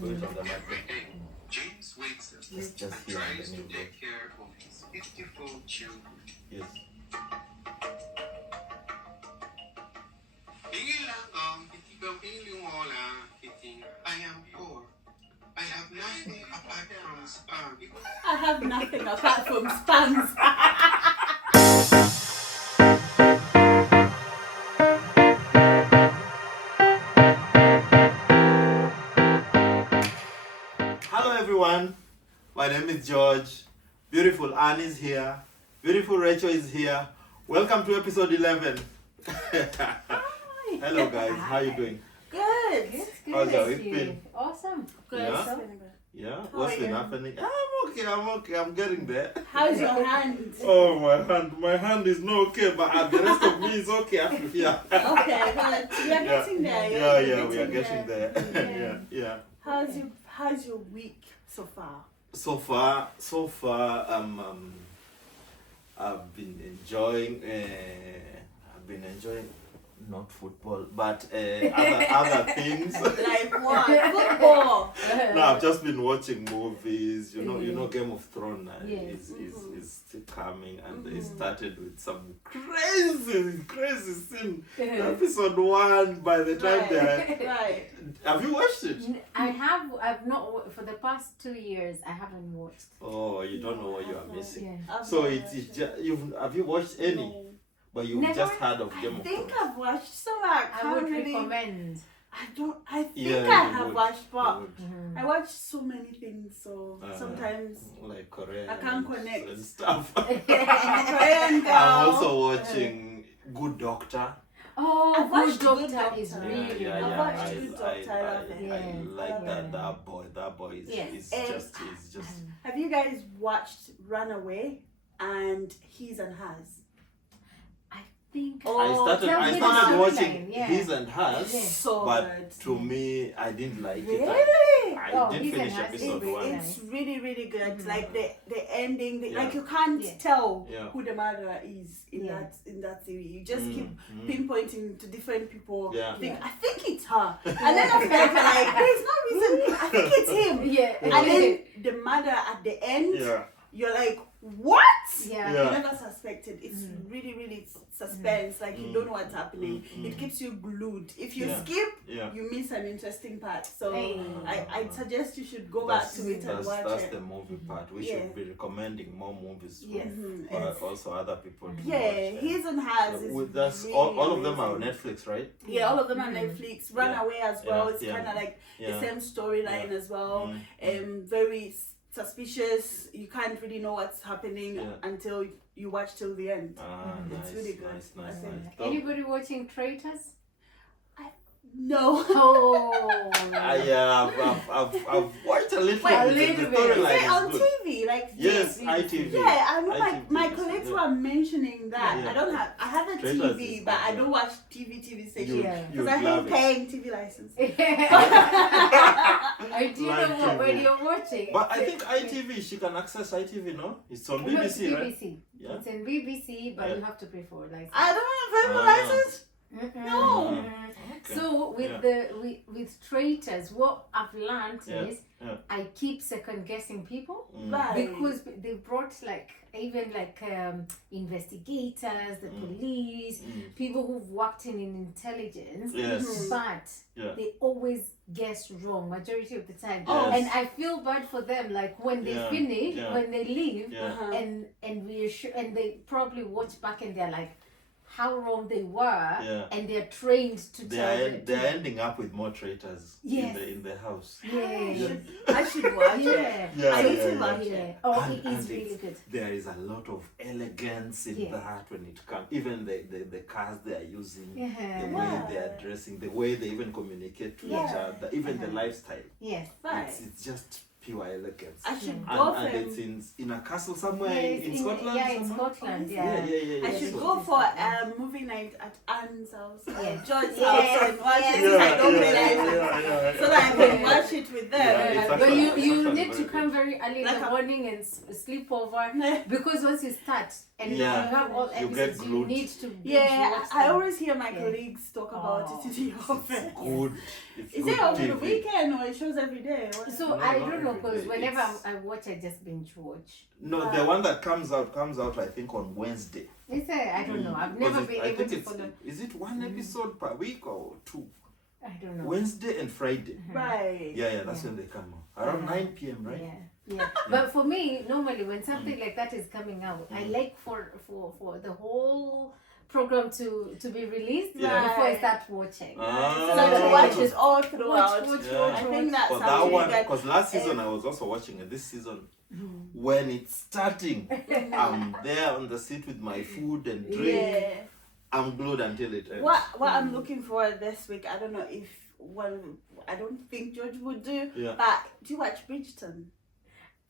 Put it on the microphone. James wakes up Just and here tries to and then you take care of his beautiful children. Yes. I am poor. I have nothing apart from sperm. I have nothing apart from spans. Hello everyone, my name is George. Beautiful Anne is here. Beautiful Rachel is here. Welcome to episode 11. Hello guys, how you doing? Good. Good. How's your week been? Awesome. Good. Yeah? So- Yeah, How what's are been you? happening? I'm okay, I'm getting there. How's your hand? Oh, my hand is not okay, but the rest of me is okay after here. Okay, good. We are getting there. You're We are getting there. Yeah. yeah. How's your week so far? So far, I've been enjoying not football, but other things. Like what? Football. No, I've just been watching movies. You know, Game of Thrones Yes. is still coming, and they started with some crazy scene. Episode 1. By the time Right. have you watched it? I've not, for the past 2 years, I haven't watched. Oh, you don't know what you are missing. Yeah. So it's just have you watched any? No. But you've Never. just heard of Game I of think Thrones. I've watched some. I I can't would really. recommend. I think Yeah, I you have would. watched, You but would. I watch so many things, so sometimes Like Korean I can't connect. and stuff. I'm a Korean girl. I'm also watching Good Doctor. Oh, I've Good watched Good Doctor is Doctor. really I've good. watched Good Doctor, I love it. I like Yeah. that boy. That boy is Yes. is And just Have you guys watched Runaway and His and Hers? I think. Oh, I tell me started the watching storyline, yeah. His and Hers, Yeah. So but good. to me, I didn't like it. Really? I did His and finish Hers episode is 1. It's really good. Like the ending, Yeah. like you can't Yeah. tell Yeah. who the murderer is in Yeah. that series. You just keep pinpointing to different people. Yeah. You think, I think it's her, and then after that you're like, there's no reason. I think it's him. Yeah. And then the murder at the end, Yeah. you're like, what? Yeah. Yeah. You never suspected. It's really suspense. Like you don't know what's happening. It keeps you glued. If you Yeah. skip, Yeah. you miss an interesting part. So Hey. I suggest you should go back to it and watch That's it. the movie part. We Yeah. should be recommending more movies to Yes. also other people to Yeah, watch them. His and Hers is With that's really all of them are on amazing. Netflix, right? Yeah, all of them are Netflix. Runaway as well. Yeah, It's yeah. kind of like Yeah. the same storyline as well. Mm. Very suspicious. You can't really know what's happening Yeah. until you watch till the end. Nice, It's really good. nice. Okay. Anybody watching Traitors? No. Oh. I've watched a little Wait, bit. a The little bit. storyline Is it on is good. TV? Like Yes, TV. ITV. Yeah, I know ITV my is- colleagues yeah. were mentioning that. Yeah. I have a Traitors TV, is but I good, don't watch TV station Yeah. because I love hate it. paying TV license. I do Live know what when TV. you're watching. But I think ITV, she can access ITV, no? It's on No, it's BBC, right? BBC. Yeah. It's in BBC, but Yeah. you have to pay for a license. I don't want to pay for Ah. license. No. Okay. So with Yeah. with Traitors, what I've learned Yeah. is Yeah. I keep second guessing people Right. because they brought like even like investigators, the police, people who've worked in intelligence, Yes. but Yeah. they always guess wrong majority of the time. Yes. And I feel bad for them. Like when they Yeah. finish, Yeah. when they leave, Yeah. and and they probably watch back and they're like how wrong they were, Yeah. and they're trained to tell the They're ending up with more traitors Yes. in the house. Yeah. I should watch it. Yeah. Yeah, I need yeah, to yeah. watch Yeah. it. Oh, And- it is and really it's- good. There is a lot of elegance in Yeah. that when it comes. Even the cars they are using, the Yeah. way they are dressing, the way they even communicate to each Yeah. other, even the lifestyle. Yes. Right. It's just pure elegance. I should Yeah. go And for it's in a castle somewhere Yeah, in it's Scotland. Yeah, in somewhere? Scotland. Yeah, Yeah. yeah. I That's should what- go for a movie night at Anne's house, Yes. George's Yes. house, and watch it Yes. since I don't pay license, yeah. so that I can watch it with them. Yeah, and it's But you actually need to very come very early in Like the a- morning and sleep over because once you start and you Yeah. have all You get episodes, you glued. need to binge Yeah, watch I them. always hear my Yeah. colleagues talk about it in the It's office. good. It's Is good it over the TV. weekend or it shows every day? So No, I not don't know every because day. whenever It's- I watch, I just binge watch. No, the one that comes out I think on Wednesday. Is it? I don't know. I've Because never been I able think to it's, follow. is it one episode per week or two? I don't know. Wednesday and Friday. Right. Yeah, that's Yeah. when they come out. Around 9 p.m., right? Yeah. But for me, normally when something like that is coming out, I like for the whole program to be released Yeah. before I start watching. Ah. So like to watch it all throughout. Watch, Yeah. I think that's For how that we one, get. because last season I was also watching it. This season, when it's starting, I'm there on the seat with my food and drink. Yeah. I'm glued until it ends. What I'm looking for this week, I don't know if I don't think George would do. Yeah. But do you watch Bridgetton?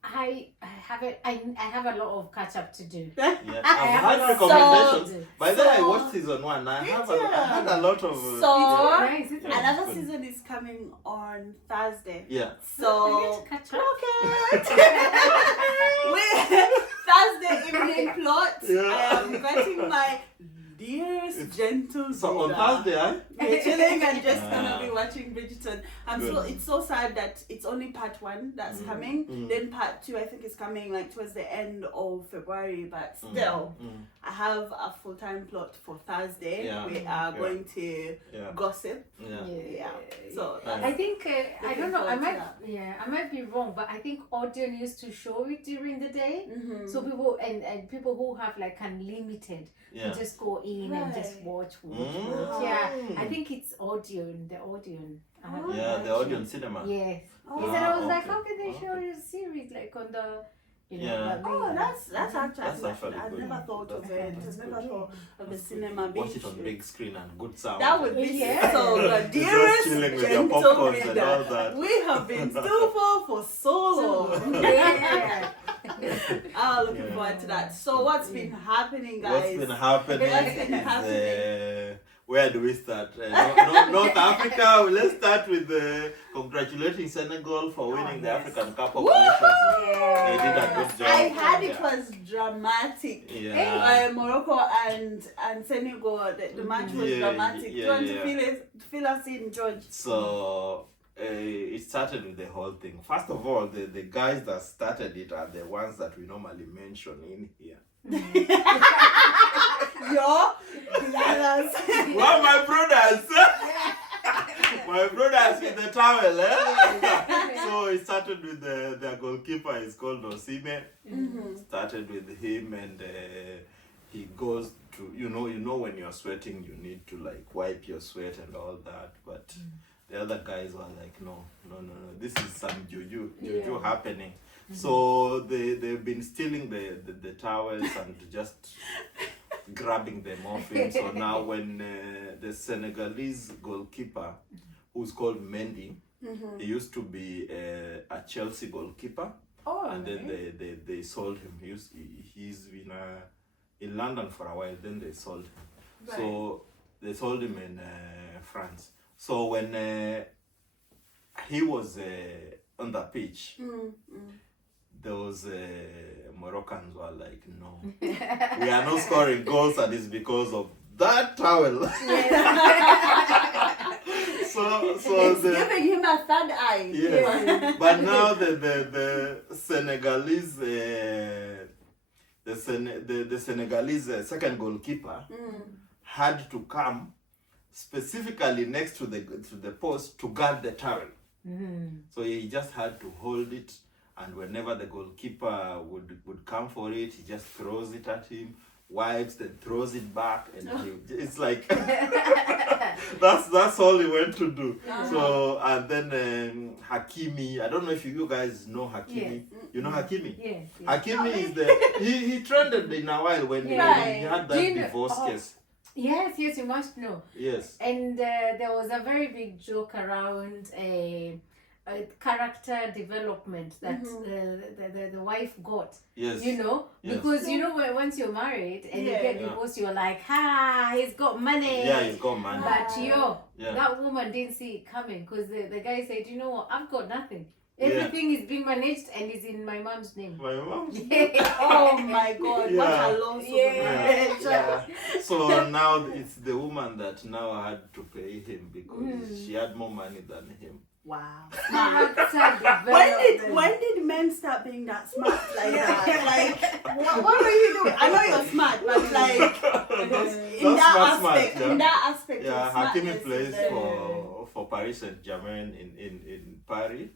I have it. I have a lot of catch up to do. Yeah, I I've have had a recommendations. lot. By then I So- watched season 1. I Did have you? I had a lot of. So- Nice, isn't it? Yeah. Another good. season is coming on Thursday. Yeah. I So need to catch up. Thursday evening plot. Yeah. I am getting my dearest gentle So on Buddha. Thursday, eh? We're chilling and just Ah. gonna be watching Bridgerton. Good. It's so sad that it's only part 1 that's coming. Then part 2 I think is coming like towards the end of February, but still I have a full-time plot for Thursday. Yeah. We are going to Yeah. gossip. Yeah. Yeah. So Yeah. I think I don't know. I Looking might forward I might be wrong, but I think Audion used to show it during the day. Mhm. So people and people who have like unlimited Yeah. just go in and just Right. watch. Mm. Yeah, I think it's Audion, the Audion. Yeah, the Audion cinema. Yes. Oh, He said I was like, okay. how can they show Okay. a series like on the, you know? Yeah. but Oh, they- that's actually, That's actually I've good. never thought of That's it. good. I've never That's thought of the That's cinema good. being Watch it on shoot. big screen and good sound. That would be Yeah. so good. You're just Dearest chilling with your gentle popcorns and all reader, that. we have been stupid for so long. Yeah. I'm looking Yeah. forward to that. So what's been happening, What's guys? been happening? What's been is, happening? where do we start? North Africa. Let's start with congratulating Senegal for winning the African Cup of Nations. They did a good job. I heard it Yeah. was dramatic. Yeah. Morocco and Senegal, the match was Yeah, dramatic. Do you want to fill us in, George? So it started with the whole thing. First of all, the guys that started it are the ones that we normally mention in here. Yo, brothers. Well, my brothers. My brothers with the towel, eh? So it started with their goalkeeper is called Osime. Started with him and he goes to, you know when you're sweating you need to like wipe your sweat and all that, but the other guys were like, no, this is some juju happening. So they've been stealing the towels and just grabbing them off him. So now when the Senegalese goalkeeper, who's called Mendy, he used to be a Chelsea goalkeeper, and then they sold him. He's been in London for a while, then they sold him. So they sold him in France. So when he was on the pitch, those Moroccans were like, no, we are not scoring goals, and it's because of that towel. so It's the, giving him a third eye. yeah. But now the Senegalese the Senegalese second goalkeeper had to come specifically next to the post to guard the towel. So he just had to hold it, and whenever the goalkeeper would come for it, he just throws it at him, wipes, then throws it back, and it's like that's all he went to do. So and then Hakimi, I don't know if you guys know Hakimi. You know Hakimi? Yes. Hakimi is he trended in a while when he had that Do you know- divorce case. Yes, you must know. Yes. And there was a very big joke around a character development that the wife got. Yes. You know, Yes. because you know once you're married and you Yeah. get divorced, you're like, he's got money. Yeah, he's got money. But Yeah. that woman didn't see it coming because the guy said, you know what, I've got nothing. Everything is being managed and is in my mom's name. My mom. Oh my God, Yeah. what a loss of marriage. Yeah. So now it's the woman that now had to pay him because she had more money than him. Wow. When When did men start being that smart like that? Like, what were you doing? I know you're smart, but like, in that aspect, Yeah, of Hakimi smartness plays is there. for Paris Saint-Germain in Paris.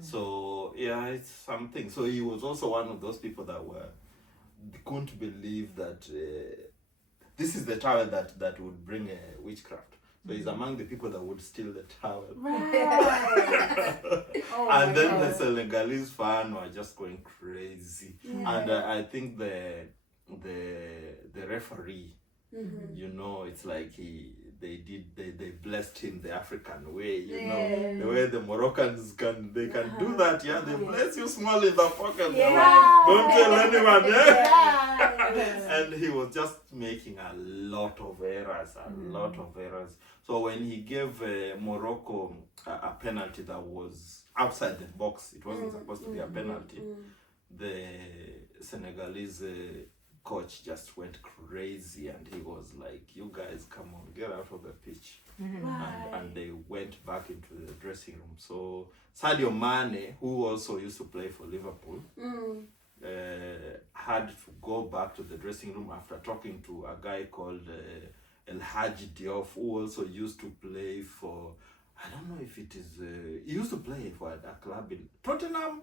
So yeah, it's something. So he was also one of those people that couldn't believe that this is the towel that would bring witchcraft. So he's among the people that would steal the towel. Right. Oh And my then God. the Senegalese fan were just going crazy. Yeah. And I think the referee, you know, it's like they blessed him the African way, you know, the way the Moroccans can do that, yeah. They bless you small in the pocket. They're like, don't tell anyone, yeah. And he was just making a lot of errors. So when he gave Morocco a penalty that was outside the box, it wasn't supposed to be a penalty. The Senegalese coach just went crazy and he was like, you guys, come on, get out of the pitch. And they went back into the dressing room. So Sadio Mane, who also used to play for Liverpool, had to go back to the dressing room after talking to a guy called El Hadji Diop, who also used to play for, I don't know if it is, he used to play for a club in Tottenham,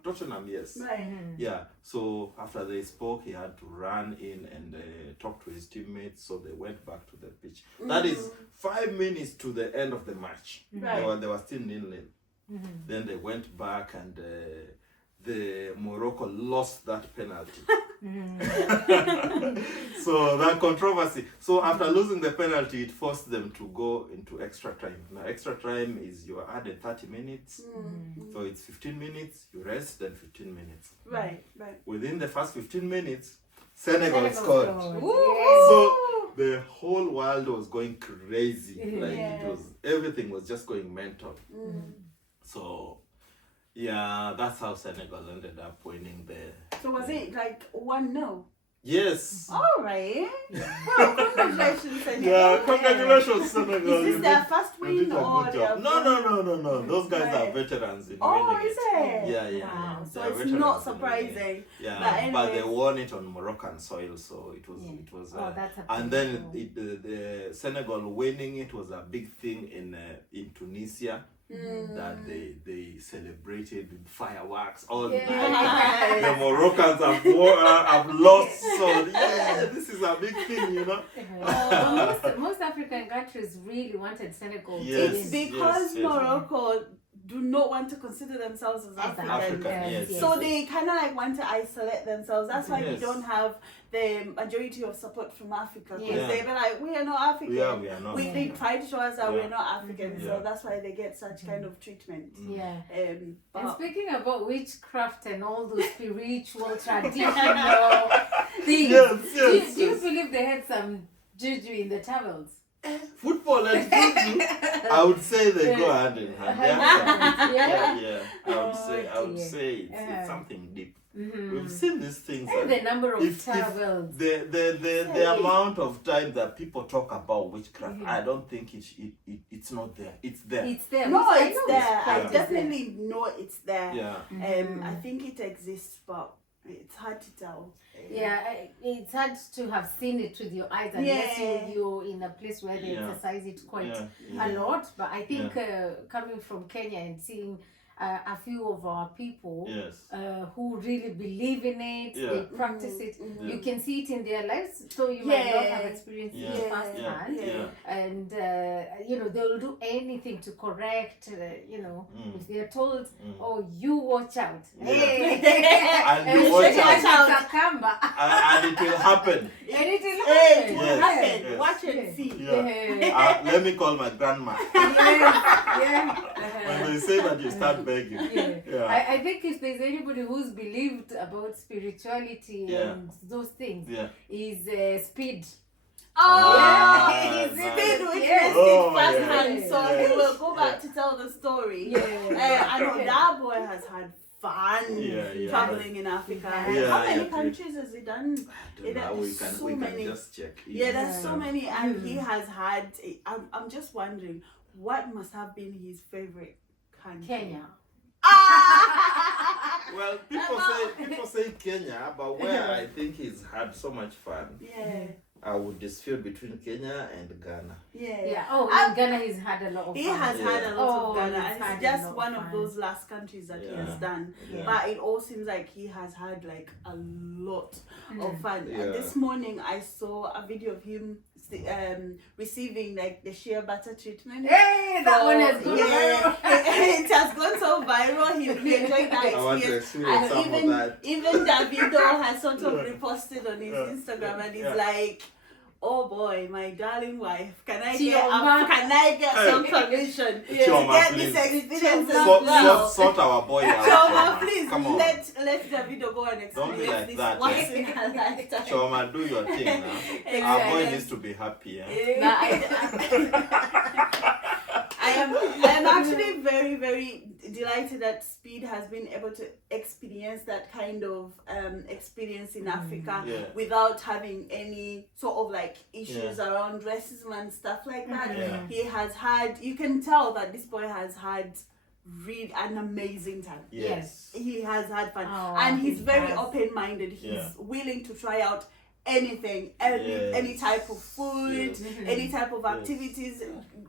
yes. Right. Yeah, so after they spoke, he had to run in and talk to his teammates, so they went back to the pitch. That is 5 minutes to the end of the match. Right. They were still 0-0. Then they went back and the Morocco lost that penalty. So that controversy. So after losing the penalty, it forced them to go into extra time. Now extra time is you added 30 minutes. So it's 15 minutes, you rest, then 15 minutes. Right. Within the first 15 minutes, Senegal scored. Yes. So the whole world was going crazy. Like everything was just going mental. So yeah, that's how Senegal ended up winning the. So was it like 1-0? Yes. All right. Well, congratulations, Senegal. Yeah, congratulations, Senegal. Is this their first You win did a or good their job. No. Those guys are Right. veterans in Oh, winning is it. it? Yeah. Wow. So They're it's veterans not in surprising. winning it. Yeah, But but they anyways. won it on Moroccan soil, so it was. That's a And then beautiful- the Senegal winning it was a big thing in Tunisia. That they celebrated with fireworks all night. The Moroccans have lost, so yeah, this is a big thing, you know. Most African countries really wanted Senegal Yes. to It's win. because Morocco do not want to consider themselves as As African. yes. So they kind of like want to isolate themselves. That's why we Yes. don't have the majority of support from Africa. Because Yeah. they be like, we are not African. We are not. They try to show us that Yeah. we're not African. Yeah. So that's why they get such kind of treatment. Yeah. And But speaking about witchcraft and all those spiritual traditional things, Yes. do you believe they had some juju in the towels? Football and juju, I would say they go hand in hand. Yeah. I would say it's something deep. We've seen these things. And the number of if towels. the amount of time that people talk about witchcraft, I don't think it's not there. It's there. It's there. no, I it's know there. I witchcraft is definitely know it's there. Yeah. I think it exists, but it's hard to tell. Yeah, it's hard to have seen it with your eyes unless you're in a place where they exercise it quite a lot. But I think coming from Kenya and seeing a few of our people who really believe in it, they practice it. You can see it in their lives, so you might not have experienced it firsthand. And they will do anything to correct. If they are told, "Oh, you watch out," and you watch out, and it will happen. It will happen. Yes. Watch and see. Yeah. Let me call my grandma. When they say that, you start begging. I think if there's anybody who's believed about spirituality and those things, is Speed. Oh, He's Speed in it. witnessed Oh, it firsthand, yeah. so Yes. he will go back to tell the story. Yeah. I know that boy has had fun Yeah. traveling in Africa. Yeah. How I many agree. countries has he done? I don't know. We There's can so we can many. just check. Yeah, there's so Yeah. many, and he has had. I'm just wondering what must have been his favorite country. Kenya. Well, people say Kenya, but where I think he's had so much fun, Yeah, I would dispute between Kenya and Ghana. yeah. Yeah. Oh, in Ghana he's had a lot of He fun. has had a lot Oh, of Ghana, he's and had it's a just lot one of of fun. those last countries that he Yeah. has done. Yeah. But it all seems like he has had like a lot of fun. Yeah. This morning I saw a video of him receiving like the shea butter treatment. Hey, that So, one has gone viral. it has gone so viral. He enjoyed that I want to experience. experience some of that. Even Davido has sort of Yeah. reposted on his Yeah. Instagram, and he's Yeah. like, "Oh boy, my darling wife, can I Chioma. get some permission to Chioma, get please. this experience as Sort, well?" sort our boy out. Chioma, please Come on. let Davido go and Don't be experience like this that, once eh? in a lifetime. Chioma, do your thing now. Exactly. Our boy needs to be happy. Eh? Nah, I am actually very, very delighted that Speed has been able to experience that kind of experience in Africa Yeah. without having any sort of like issues around racism and stuff like that. Yeah. He has had, you can tell that this boy has had really an amazing time. Yes. He has had fun, Oh, and he's he very has. open-minded. He's Yeah. willing to try out anything, any Yes. type of food, Yes. any type of Yes. activities.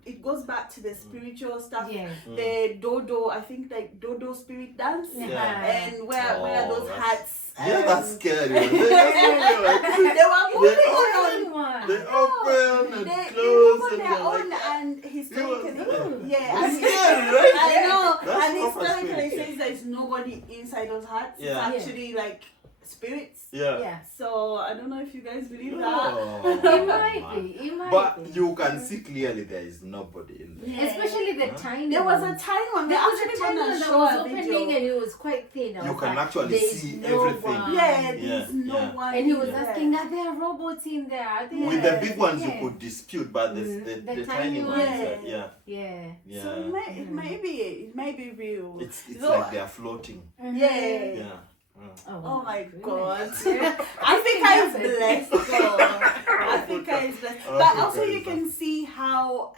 It goes back to the spiritual stuff. Yeah. The dodo, I think like dodo spirit dance, Yeah. and wear those that's- hats. Yeah, that's scary. They were moving open. on. They open and They close move on and their they're own, like, and historically, yeah, That's and scary, right? I know, That's and proper historically spirit. it says there's nobody inside those hats. Yeah. It's actually like spirits. Yeah. Yeah. So I don't know if you guys believe that. Oh, It might man. be. It might But be. you can see clearly there is nobody in there. Yeah. Especially the Huh? tiny There was a ones. tiny one. There They was a actually tiny gonna one that show was a opening video. and it was quite thin. I You was can like, actually "There's see no everything." one." Yeah, there's Yeah, no yeah. one. And he was there. asking, are there robots in there? Are there? With the big ones Yeah. you could dispute, but the The tiny tiny ones, ones. yeah. Yeah. Yeah. So it might be real. It's So- like they are floating. yeah. Yeah. Oh my goodness. God. Africa is blessed. Africa is blessed. But Africa also you is can see how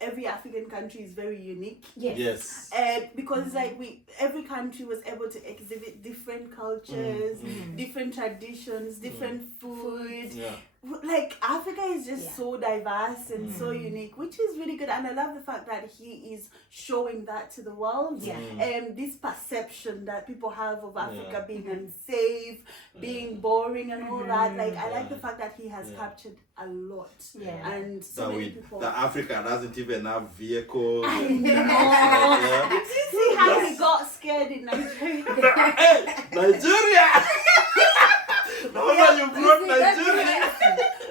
every African country is very unique. Yes. Yes. Because like every country was able to exhibit different cultures, different traditions, different food. Yeah. Like Africa is just Yeah. so diverse and so unique, which is really good, and I love the fact that he is showing that to the world. Yeah. This perception that people have of Africa Yeah. being unsafe, being boring, and all that. Like I like the fact that he has Yeah. captured a lot. Yeah. And so That many we, people. that Africa doesn't even have vehicles. I and- know. Yeah. Did you see how he got scared in Nigeria? Hey, Nigeria! No wonder you brought Nigeria.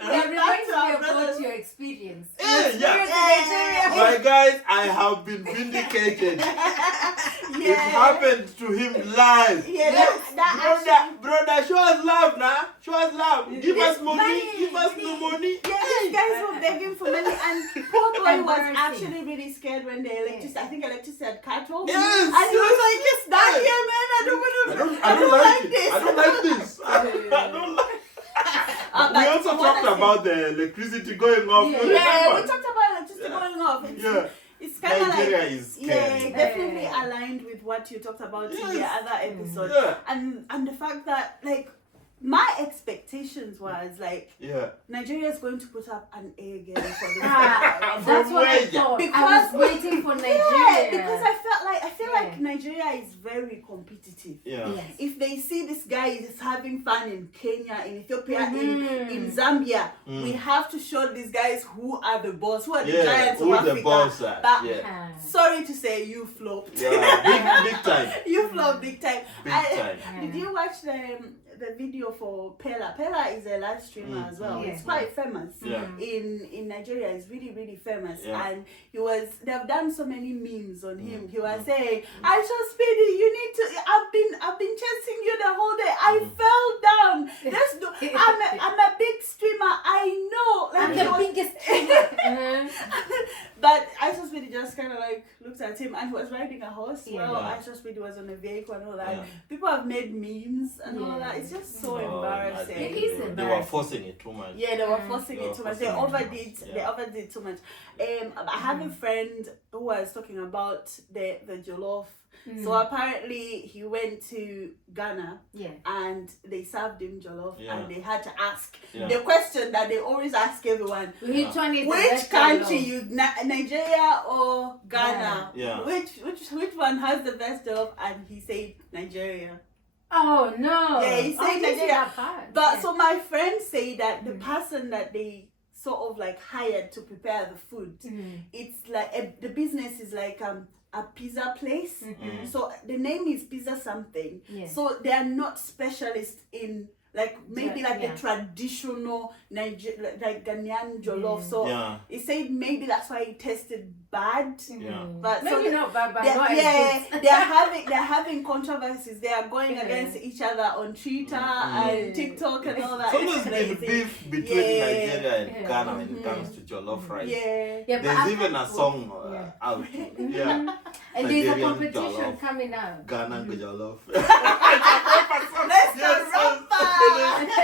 That reminds me our about brothers. your experience. Hey, Your experience yeah. in Nigeria. My guys, I have been vindicated. It happened to him live. Yeah, that Brother, show us love now. Show us love. Give us money. money. Give us no money. Yeah, these guys were begging for money, and poor boy was Embarrassing. actually really scared when the electricity, I think electricity had cut off. Yes, And he was yes. like, just stand Yes. here, man. I don't like it. this. I don't like this. I don't like. We But also what talked I about the electricity going off. Yeah. Yeah, we Remember? talked about electricity Yeah. going off. It's, Yeah. it's kind of Nigeria like, is yeah, scary. definitely Yeah. aligned with what you talked about in Yes. the other episode. Yeah. And the fact that, like, my expectations was, like, Yeah. Nigeria is going to put up an A game for this. Ah, From that's what I where? thought. I Because- was waiting for Nigeria. Yeah, because I feel like Yeah. Nigeria is very competitive. Yeah. Yes. If they see this guy is having fun in Kenya, in Ethiopia, Mhm. in Zambia, we have to show these guys who are the boss, who are the Yeah. giants of Who Africa. the boss are? But Yeah. Ah. sorry to say, you flopped. Yeah. Big time. You flopped big time. Big time. Did you watch the video for Pella? Pella is a live streamer as well. Yeah. It's quite famous Yeah. in Nigeria. It's really, really famous. Yeah. And they've done so many memes on him. He was saying, "I saw Speedy, you need to, I've been chasing you the whole day. I fell down. I'm a big streamer. I know. Like, I'm the horse. Yeah. Well, Yeah. ISHOWSPEED was on a vehicle and all that. Yeah. People have made memes and all Yeah. that. It's just so Oh, embarrassing. It is they were embarrassing. forcing it too much. Yeah, they were forcing They it were too much. They forcing it too overdid. much, They yeah. overdid too much. I have a friend who was talking about the Jollof. So apparently he went to Ghana Yeah. and they served him Jollof Yeah. and they had to ask Yeah. the question that they always ask everyone: Which one is the which best country, jollof? Nigeria or Ghana? Yeah. Which one has the best Jollof? And he said Nigeria. Oh no. Yeah, he said this is Nigeria. that part. But Yeah. so my friend say that the person that they sort of like hired to prepare the food, it's like the business is like a pizza place. So the name is Pizza something. Yeah. So they are not specialists in like maybe like Yeah. the traditional like Ghanaian jollof. So Yeah. he said maybe that's why it tasted bad. Yeah. But so maybe not, but they're, not as yeah, good. they're having controversies. They are going Yeah. against each other on Twitter and TikTok and all that. It's always It's been crazy. beef between Yeah. Nigeria and Yeah. Ghana when it comes to jollof rice. Yeah. Yeah, but There's I even think- a song Yeah. out. Yeah. And there's a Nigerian competition jollof. coming up. Ghana jollof. Let's Yes, go rapper.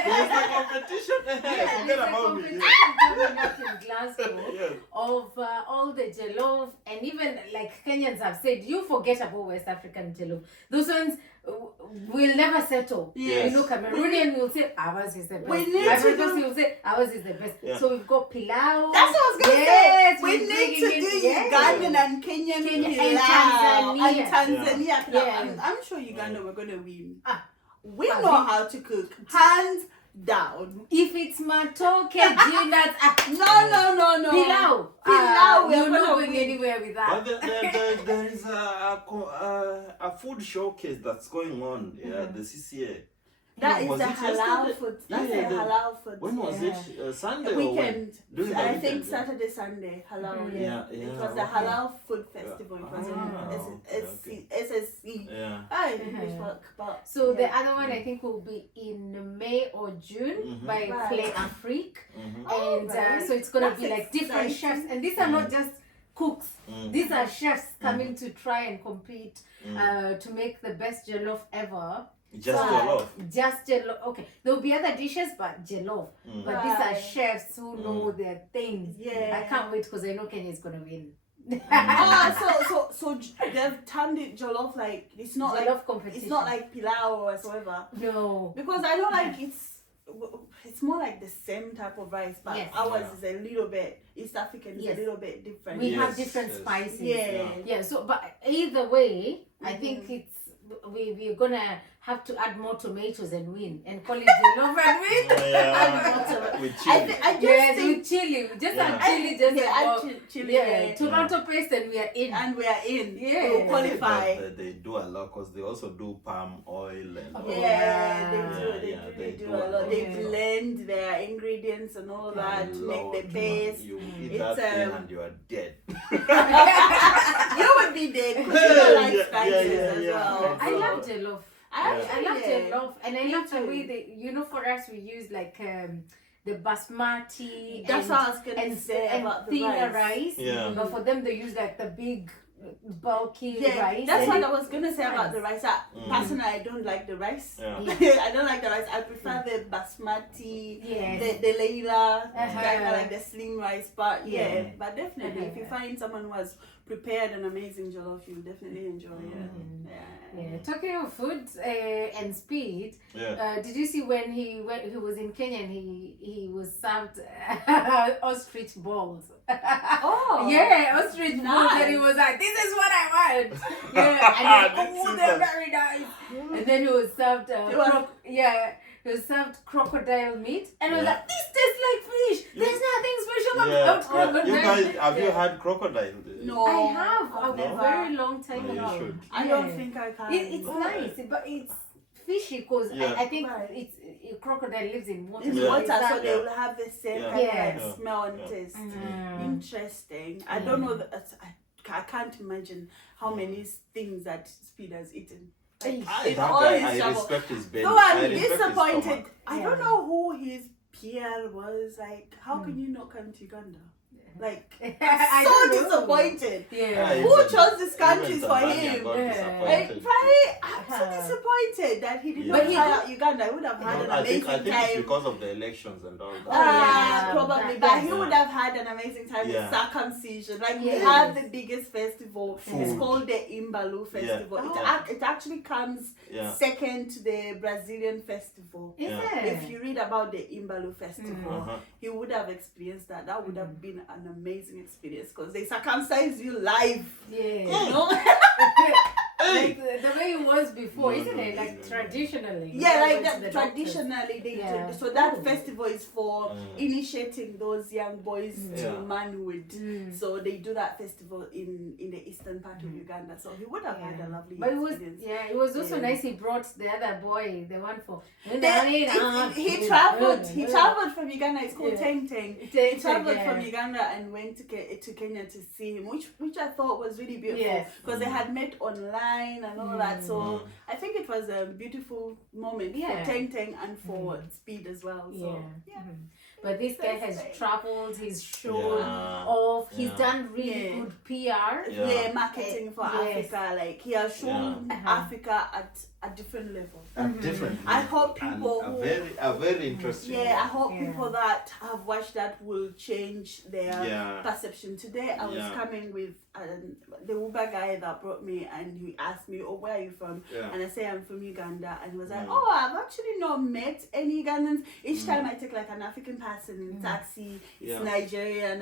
There's a competition. Yeah, Forget there's a about me. competition coming up in Glasgow Yes. of all the jollof, and even like Kenyans have said, you forget about West African jollof. Those ones will never settle. Yes. You know, Cameroonian will say ours is the best. We need to Ivory do- Coast will say ours is the best. Yeah. So we've got pilau. That's what I was gonna Yes, say. We we're need to bringing do in- yes. Ugandan and Kenyan Kenya and pilau Tanzania. and Tanzania. pilau. Yeah. I'm sure Uganda we're gonna win. Ah. We Ah, know we- how to cook, hands down. If it's matoke, peanuts, No. pilau. Pilau, we are you're not gonna going win. anywhere with But that. there is a food showcase that's going on. Yeah, the CCA. That is Was the it halal yesterday? food. Yeah, That's yeah, the the- halal food. When was Yeah. it? Sunday The or when? weekend. During the I weekend, think yeah. Saturday, Sunday, halal. Yeah, It yeah, was the okay. halal food festival. It was okay. in SSC. Yeah. I English work, but So the yeah. other one I think will be in May or June by Right. Play Afrique, Oh, and right. so it's gonna That's be like different exciting. chefs, and these are not just cooks. These are chefs coming Mm-hmm. to try and compete to make the best jollof ever. Just Right. jollof. Just jollof. Okay, there will be other dishes, but jollof. But these are Right. chefs who know their things. Yeah. I can't wait because I know Kenya is gonna win. So they've turned it jollof like it's not Jollof like competition. it's not like pilau or whatsoever. No. Because I don't like it's more like the same type of rice, but Yes. ours Yeah. is a little bit East African is Yes. a little bit different. We have Yes, different yes. spices. Yeah. Yeah, so but either way, I think it's we're gonna have to add more tomatoes and win and call it jollof and win. Yeah. With chili. I just Yes, think with chili, just Yeah. add chili, just yeah, like, add chili, yeah, yeah. tomato paste, and we are in. and we are in. Yeah. We'll qualify. But they do a lot because they also do palm oil and all Yeah, they that. do. They Yeah, really do do a lot. They Yeah. blend their ingredients and all that to make the paste. You eat It's, that thing um, and you are dead. You would be dead because you don't like Yeah, spices yeah, as yeah. well. I love jollof. I Yeah. I love yeah. jollof, and I Me love the too. way they, you know, for us we use like the basmati That's and, what I was gonna and, say and about the thinner rice. rice. Yeah. But for them they use like the big bulky Yeah, rice. that's and what it- I was gonna say about the rice. Personally, I don't like the rice. Yeah. I don't like the rice. I prefer the basmati, Yes. the Leila, Uh-huh. kind of like the slim rice. But yeah, Yeah. but definitely, if you find someone who has prepared an amazing jollof, you'll definitely enjoy it. Yeah. Talking of food and speed, Yeah. did you see when he was in Kenya and he was served ostrich balls? Oh, Yeah, ostrich balls, and he nice. was like, "This is what I want." Yeah, and he was, That's oh, they're super. very nice. And then he was served, It was- he was served crocodile meat, and he was Yeah. like, "This tastes like fish. There's nothing special about crocodile." You guys, have you Yeah. had crocodile? No, I have I've a never. very long time No, you ago. should. I don't Yeah. think I can. It's nice, but it's fishy because Yeah. I think Right. it's crocodile lives in water. It's Yeah. water, so Exactly. they will have the same Yeah. kind Yeah. of like Yeah. smell and Yeah. taste. Mm. Interesting. I don't know that. I can't imagine how many things that Speed has eaten. Like, That in That all guy, his I travel. respect his belly. No, I I'm respect his disappointed. stomach. I don't know who his peer was. Like, how can you not come to Uganda? Like, I so don't know. disappointed. Yeah. Who chose these countries for him? Right? Right? I'm so disappointed that he did not try out Uganda. I would have had an amazing I think time. it's because of the elections and all that. yeah. Probably, but he would have had an amazing time with circumcision. Like we have the biggest festival. It's called the Imbalu Festival. It actually comes second to the Brazilian festival. Is it? If you read about the Imbalu Festival, he would have experienced that. That would have been an amazing experience because they circumcise you live. Yeah. You know? Like the way it was before, isn't it? Like traditionally. Yeah, like that. Traditionally, they do. So that festival is for initiating those young boys to manhood. So they do that festival in the eastern part of Uganda. So he would have had a lovely experience. It was also nice. He brought the other boy, the one for. He traveled. He traveled from Uganda. It's called Teng Teng. He traveled from Uganda and went to Kenya to see him, which I thought was really beautiful because they had met online and all that. So I think it was a beautiful moment for Teng Teng and for Speed as well. So But this guy has traveled, he's shown off, he's done really good PR. Marketing for Africa. Like he has shown Africa at a different level. I hope people are very interesting. I hope people that have watched that will change their perception. Today I was coming with the Uber guy that brought me, and he asked me, "Oh, where are you from?" And I say I'm from Uganda, and he was like, "Oh, I've actually not met any Ugandans." Each time I take like an African person in taxi, it's Nigeria,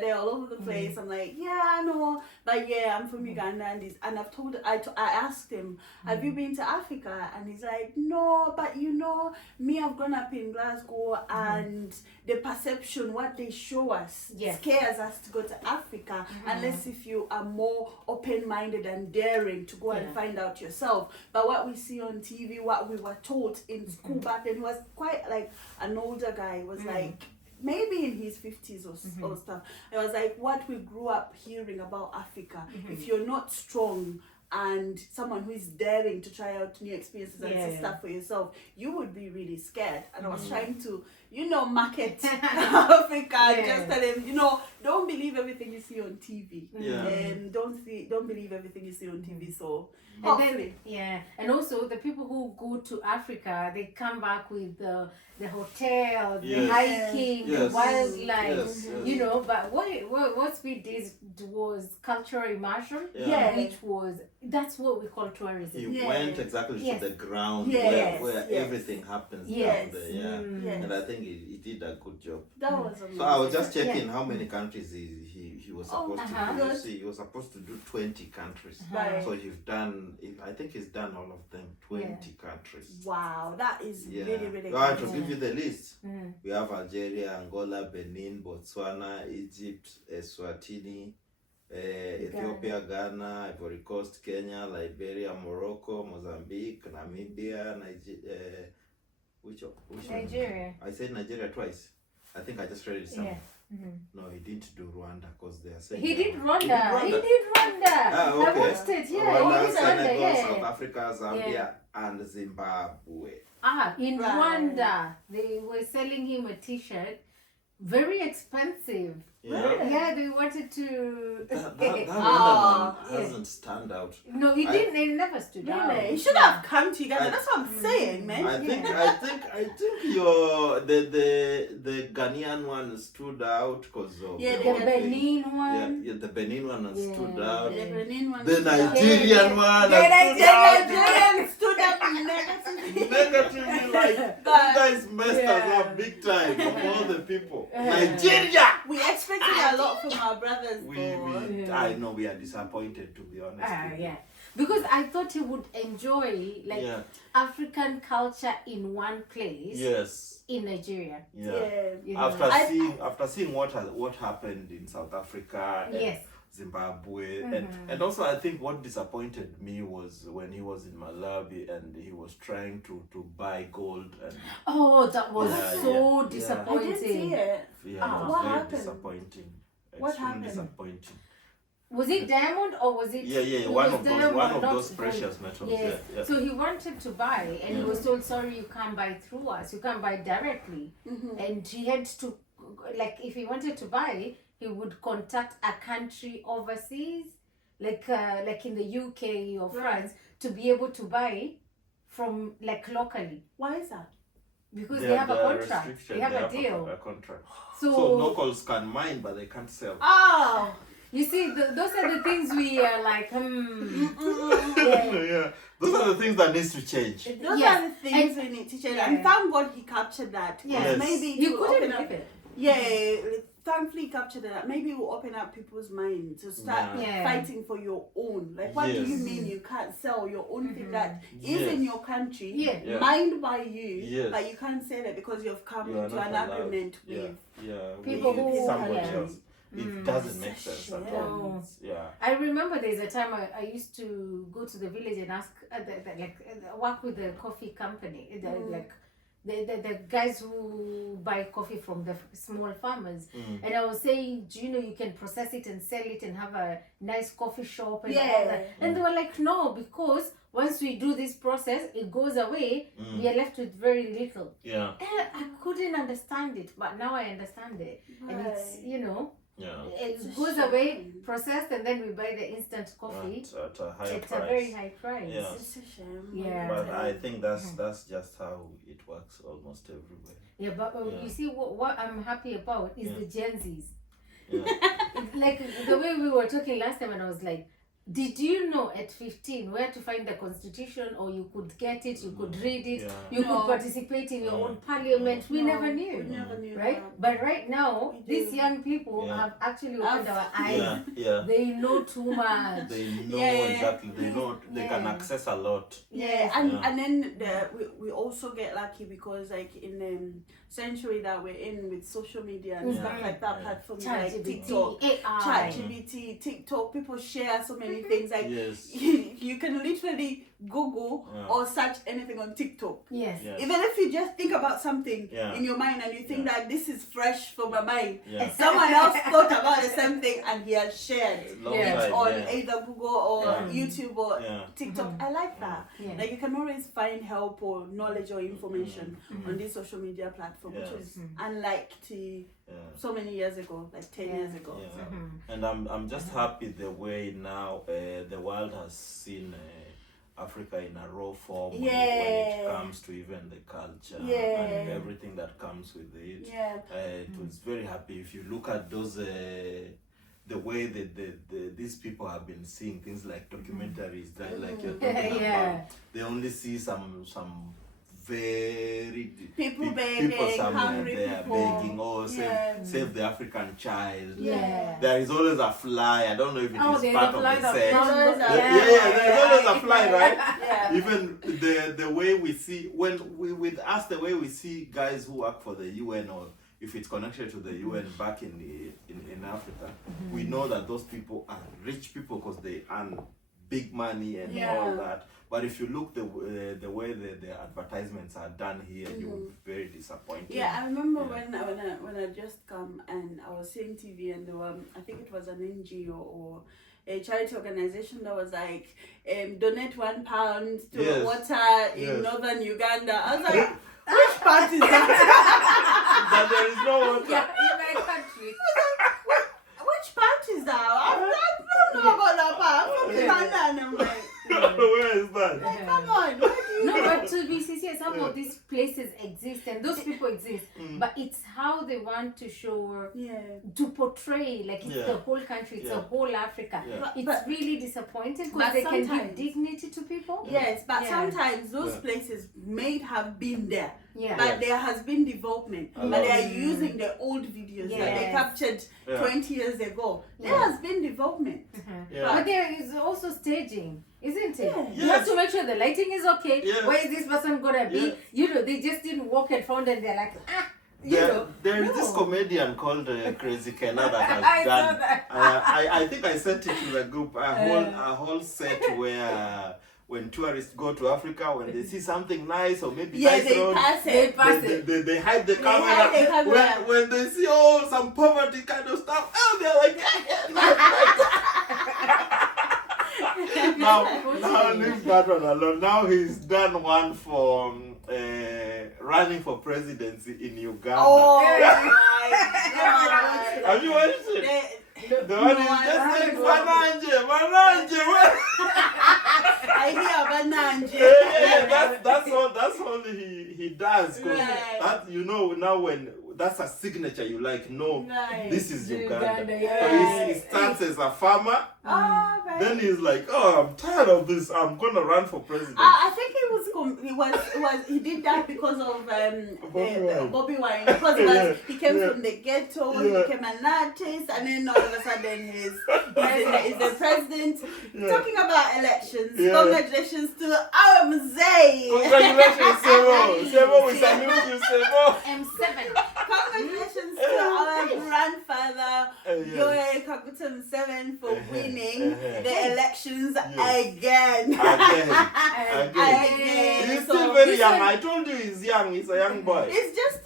they're all over the place. I'm like, yeah, I know, but I'm from Uganda, and I've told I asked him, "Have you been to Africa?" And he's like, "No, but you know, me, I've grown up in Glasgow, and the perception, what they show us, scares us to go to Africa, unless if you are more open-minded and daring to go and find out yourself. But what we see on TV, what we were taught in school back then," he was quite like an older guy, he was like maybe in his 50s or stuff. It was like what we grew up hearing about Africa. If you're not strong and someone who is daring to try out new experiences and see stuff for yourself, you would be really scared. And I was trying to, market Africa, just tell them, don't believe everything you see on TV. Don't believe everything you see on TV. So hopefully. And also the people who go to Africa, they come back with the hotel, the hiking, the wildlife, but what Speed did was cultural immersion, which that's what we call tourism. He went exactly to the ground where everything happens down there. And I think he did a good job. That was amazing. So I was just checking how many countries he was supposed to do. See, he was supposed to do 20 countries. So I think he's done all of them, 20 countries. Wow, that is really, really good. To give you the list, we have Algeria, Angola, Benin, Botswana, Egypt, Eswatini, Ethiopia, Ghana, Ivory Coast, Kenya, Liberia, Morocco, Mozambique, Namibia, Nigeria. Which Nigeria. One? I said Nigeria twice. I think I just read it somewhere. No, he didn't do Rwanda because they are saying he did Rwanda. He did Rwanda. I watched it. Rwanda, He did Senegal, Rwanda. South Africa, Zambia, and Zimbabwe. In Rwanda, they were selling him a T-shirt, very expensive. They wanted to. That Rwanda hasn't stand out. No, he didn't. He never stood out. He should have come to Uganda. That's what I'm saying, man. I think your the Ghanaian one stood out because of the Benin one. The Benin one stood out. The Benin one. The Nigerian one. The Nigerian stood up negatively, like you guys messed us up big time of all the people. Nigeria. We expected a lot from our brothers. I know we are disappointed, to be honest. Because I thought he would enjoy African culture in one place. Yes. In Nigeria. After seeing what happened in South Africa. Zimbabwe, and also I think what disappointed me was when he was in Malawi and he was trying to buy gold and that was so disappointing. I didn't see it. What happened? Disappointing. What happened? Disappointing. Was it diamond or was it? One of those precious metals. So he wanted to buy, and he was told, "Sorry, you can't buy through us. You can't buy directly." And he had to, if he wanted to buy, he would contact a country overseas, like in the UK or France, to be able to buy from like locally. Why is that? Because they have a contract. restriction, They have a deal. A contract. So locals can mine, but they can't sell. Oh. you see, those are the things we are like, Yeah. Those are the things that needs to change. Those Yes. are the things we need to change. Yeah. And thank God he captured that. Yes. Maybe it You will couldn't open up. believe it. Yeah, thankfully captured that. Maybe it will open up people's minds to start Yeah. fighting for your own. Like, what do you Yes. mean you can't sell your own thing that is Yes. in your country, Yeah. mined by you, Yes. but you can't sell it because you've come You are into not an allowed. agreement Yeah. with. Yeah. People with who- somebody yeah. else. It doesn't make sense at all. No. Yeah. I remember there's a time I used to go to the village and ask, work with the coffee company, the guys who buy coffee from the small farmers. And I was saying, do you know you can process it and sell it and have a nice coffee shop and all that? And they were like, no, because once we do this process, it goes away, we are left with very little. Yeah. And I couldn't understand it, but now I understand it. And it's, Yeah. it goes away, processed, and then we buy the instant coffee. At a higher It's price. a very high price. Yeah. It's a shame. Yeah. But I think that's just how it works almost everywhere. Yeah, but Yeah. you see, what I'm happy about is the Gen Zs. Yeah. Like the way we were talking last time, and I was like, did you know at 15 where to find the constitution, or you could get it, you could read it, Yeah. you No. could participate in your own parliament? We No, never knew. We never knew Right? that. But right now, We these do. young people Yeah. have actually opened our eyes. Yeah. Yeah. They know too much. They know Yeah. exactly. They know they can Yeah. access a lot. Yeah, and Yeah. and then we also get lucky because like in the century that we're in with social media and stuff like that, Yeah. platforms like ChatGPT, TikTok, AI. ChatGPT, TikTok, people share so many things. Like Yes. you can literally Google Yeah. or search anything on TikTok. Yes. Yes. Even if you just think about something Yeah. in your mind and you think that this is fresh from my mind, Yeah. someone else thought about the same thing and he has shared Alongside, it on yeah. either Google or Yeah. YouTube or Yeah. TikTok. I like that. Yeah. Like you can always find help or knowledge or information on this social media platform, which Yeah. is unlike to Yeah. so many years ago, like 10 years ago. Yeah. So. And I'm just happy the way now the world has seen Africa in a raw form when it comes to even the culture and everything that comes with it. Yeah. It was very happy if you look at those the way that these people have been seeing things like documentaries that like you're talking about. They only see some very People people begging, somewhere hungry there people. begging, oh save the African child. Yeah. There is always a fly. I don't know if it is there's part a of fly the that set. flies. There's always a fly, right? Yeah. Even the way we see with us, the way we see guys who work for the UN, or if it's connected to the UN back in Africa, we know that those people are rich people because they earn big money and all that. But if you look the way the advertisements are done here, you'll be very disappointed. Yeah, I remember when I just come and I was seeing TV and there were, I think it was an NGO or a charity organization that was like, donate £1 to water in northern Uganda. I was like, which part is that? But there is no water. Yeah, in my country. Which part is that? I don't know about that part. I'm from Uganda and I'm like, Where is that? come on, where do you No, but to be sincere, some of these places exist and those people exist, but it's how they want to show, to portray, like it's the whole country, it's the whole Africa. Yeah. It's really disappointing but because they can give sometimes- dignity to people. Yes, but Yeah. sometimes those places may have been there. Yeah. But there has been development. But they are using the old videos that they Yes. captured 20 years ago. There has been development. Yeah. But there is also staging, isn't it? Yeah. You have to make sure the lighting is okay. Yeah. Where is this person gonna be? Yeah. You know, they just didn't walk and found and they're like, you know. There is this comedian called Crazy Kenna that has I saw done. that. I think I sent it to the group. A whole set where when tourists go to Africa, when they see something nice or maybe nice they road, pass it. they hide the camera. hide the camera. When they see some poverty kind of stuff, they're like, now leave that one alone. Now he's done one for running for presidency in Uganda. Oh my God. Have you watched it? The one is just saying Bananje. I hear Bananje. Yeah, that's all he does. Cause Right. that, you know, now when that's a signature, you like, no, Right. this is Uganda. yeah. So he starts as a farmer. Oh, right. Then he's like, oh, I'm tired of this. I'm gonna run for president. I think he did that because of Bobby Wine, because he came from the ghetto, he became an artist, and then all of a sudden he's the president. Talking about elections, congratulations to our Mzee. Congratulations, Sebo. Sebo, we salute you, Sebo. M7. Congratulations to our grandfather, Yoweri Kaguta Museveni, for winning the elections again. He's still very young. I told you he's young. He's a young boy. It's just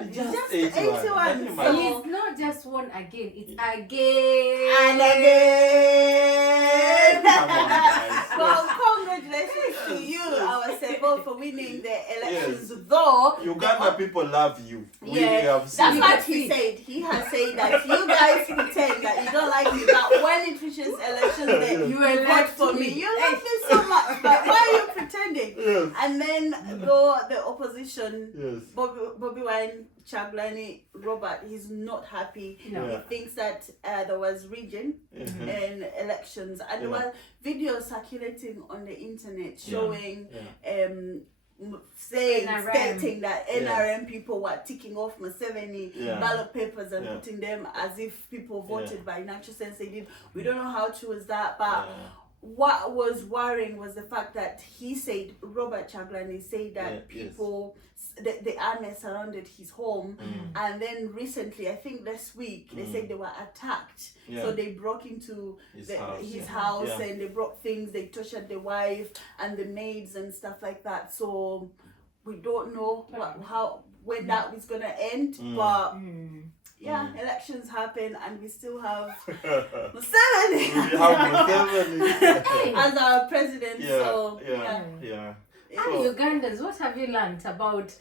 81. Just 81. Can you He's not just won again, it's again. And again. Come on, guys. Well, congratulations to you, our Sebo, for winning the elections. Yes. Though Uganda people love you. We yeah, have seen that's it. what he said. He has said that you guys pretend that you don't like me, but when it reaches elections day, you will vote for me. You love me so much, but why are you pretending? Yes. And then though the opposition, Yes. Bobby Wine, Chaglani, Robert, he's not happy. No. He thinks that there was rigging in elections, and there were videos circulating on the internet showing stating that NRM people were ticking off Museveni ballot papers and putting them as if people voted, but in actual sense they did. We don't know how true is that, but what was worrying was the fact that he said, Robert Chaglani said that people, the army surrounded his home, and then recently, I think this week, they said they were attacked. So they broke into his house and they broke things, they tortured the wife and the maids and stuff like that. So we don't know when that was gonna end, but elections happen and we still have Museveni as our president. And Ugandans, what have you learned about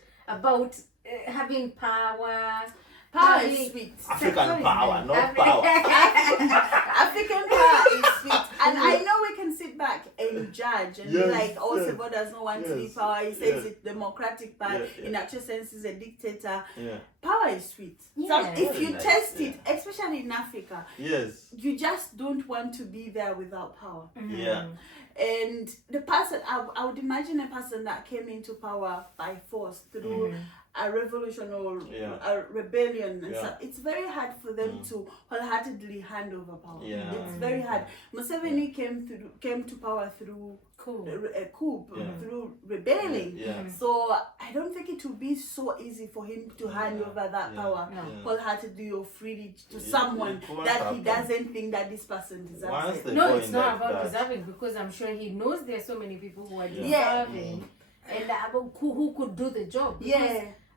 having power? Power is sweet. African power, not power. African power is sweet. And I know we can sit back and judge and be like, oh, Sebo does not want to be power. He says it's democratic, but in actual sense he's a dictator. Power is sweet. So if you test it, especially in Africa, you just don't want to be there without power. And the person, I would imagine a person that came into power by force through a revolution or a rebellion and stuff, it's very hard for them to wholeheartedly hand over power. It's very hard. Museveni came to power through a coup, through rebelling. So I don't think it would be so easy for him to hand over that power wholeheartedly or freely to someone that he doesn't think that this person deserves it. No, it's not about deserving, because I'm sure he knows there are so many people who are deserving and who could do the job.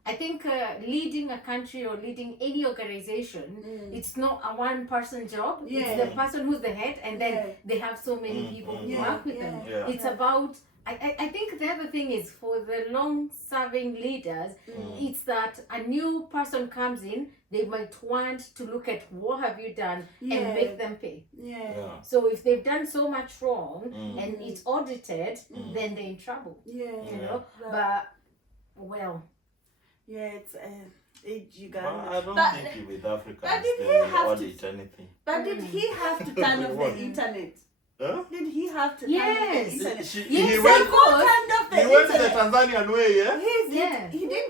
I think leading a country or leading any organization, it's not a one-person job. It's the person who's the head, and then they have so many people who work with them. It's about, I think the other thing is, for the long-serving leaders, it's that a new person comes in, they might want to look at what have you done and make them pay. So if they've done so much wrong and it's audited, then they're in trouble. You know? But, well... it's Uganda. I don't think you with Africans audit anything. But did he have to turn off the internet? Did he have to turn off the internet? He went to the Tanzanian way,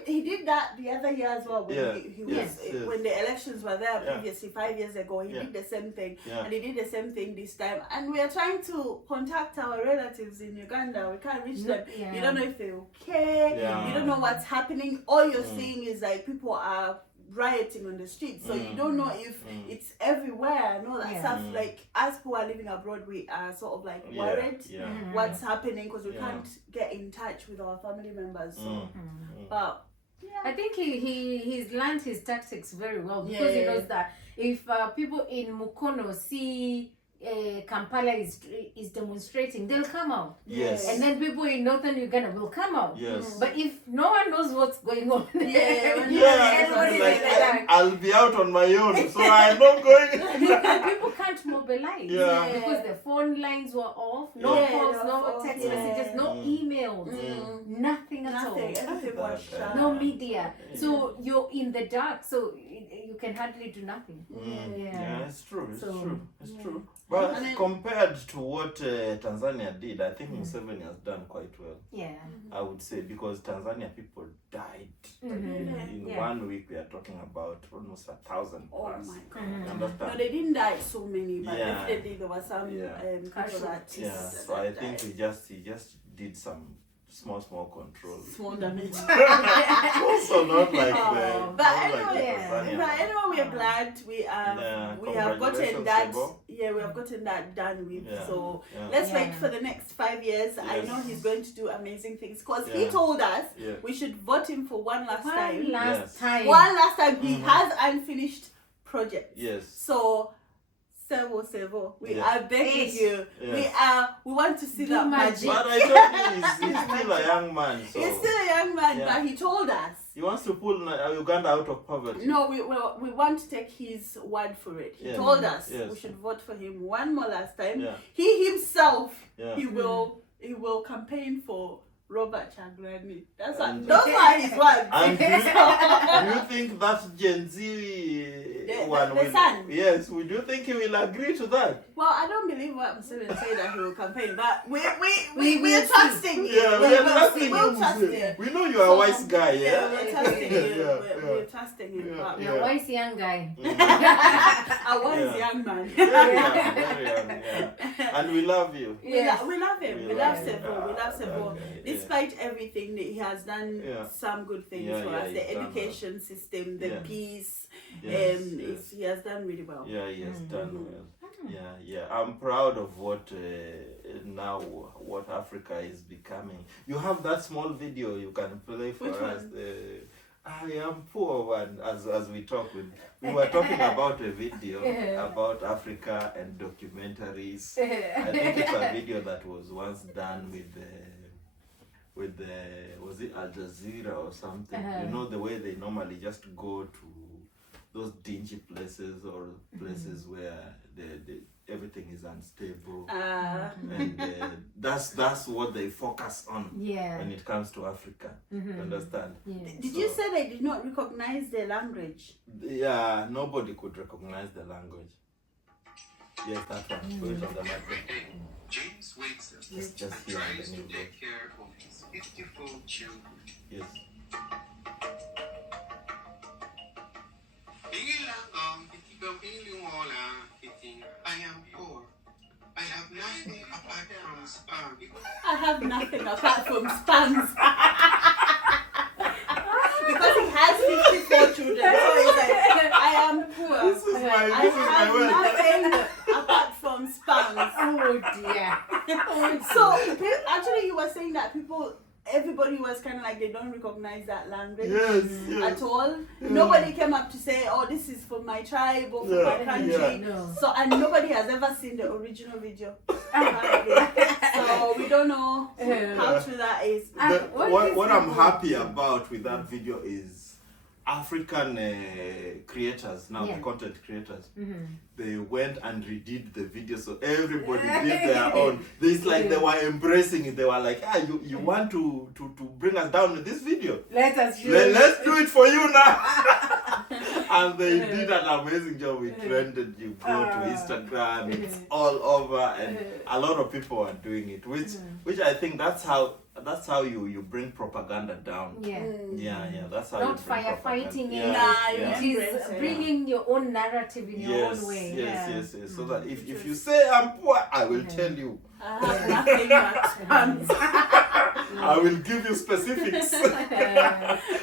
He did that the other year as well when when the elections were there previously 5 years ago. He did the same thing, and he did the same thing this time. And we are trying to contact our relatives in Uganda. We can't reach them. You don't know if they're okay. You don't know what's happening. All you're seeing is like people are rioting on the streets, so you don't know if it's everywhere and all that stuff. Like us who are living abroad, we are sort of like worried what's happening, because we can't get in touch with our family members. So but I think he's learned his tactics very well, because he knows that if people in Mukono see Kampala is demonstrating, they'll come out. Yes. And then people in northern Uganda will come out. Yes. But if no one knows what's going on, Yeah, like, I'll be out on my own, so I'm not going. People can't mobilize because the phone lines were off, no calls, no text messages, no emails, nothing at all. Nothing was shut. No media. So you're in the dark, so you can hardly do nothing. Yeah, it's true. It's So, true. It's true. But compared to what Tanzania did, I think Museveni has done quite well. Yeah. I would say, because Tanzania people died. In 1 week, we are talking about almost 1,000 Oh plus. my God. Understand? No, they didn't die so many, but Yeah. definitely there were some people that So I think he just did some small control. small damage. Also not like but not anyway, Tanzania. we are glad we have gotten that. Yeah, we have gotten that done with. So let's wait for the next 5 years. I know he's going to do amazing things because he told us we should vote him for one last time. One last time. He has unfinished projects. Yes. So Sevo, we are begging you. We want to see that magic. But I told you, he's still a young man. So He's still a young man, but he told us he wants to pull Uganda out of poverty. no, we want to take his word for it. He told us we should vote for him one more last time. He himself, he will campaign for Robert Chagrani. Those are his words. And do you think that Gen Z one will? Son. Yes, do you think he will agree to that? Well, I don't believe what Museveni said that he will campaign, but we're trusting you. Yeah, we are trusting we'll him. trust him. We know you are a wise guy. We're trusting him. We're trusting him. You're a wise young guy. A wise young man. Very young, and we love you. We love him. We love Sevo. We love Sevo. Okay, Despite everything, he has done some good things for us. The education system, the peace, he has done really well. Yeah, he has done well. Yeah. I'm proud of what now what Africa is becoming. You have that small video you can play for us. I am poor one. As we were talking about a video about Africa and documentaries. I think it's a video that was once done with was it Al Jazeera or something? You know, the way they normally just go to those dingy places or places where everything is unstable, and that's what they focus on when it comes to Africa. Understand? Did you say they did not recognize the language? Yeah, nobody could recognize the language. Yes, that one. Put it on the microphone. James wakes up Just and here on tries the to new take care of his 54 children. Yes. I am poor. I have nothing apart from spam. I have nothing apart from spams. Because he has 54 children, so he's like, I am poor. This is my I have word. nothing apart from spams. Oh dear. So actually, you were saying that everybody was kind of like they don't recognize that language at all. Nobody came up to say, "Oh, this is for my tribe or for my country." No. So and nobody has ever seen the original video. So we don't know how true that is. What I'm happy about with that video is African creators, now the content creators, they went and redid the video, so everybody did their own. It's like they were embracing it. They were like, you want to bring us down with this video? Let's do it for you now. And they did an amazing job. It trended. You go to Instagram, it's all over, and a lot of people are doing it, which I think that's how you bring propaganda down. That's how not you bring firefighting it is bringing your own narrative in your own way. Yes. So that if you say I'm poor, I will tell you. I have nothing but spams. I will give you specifics.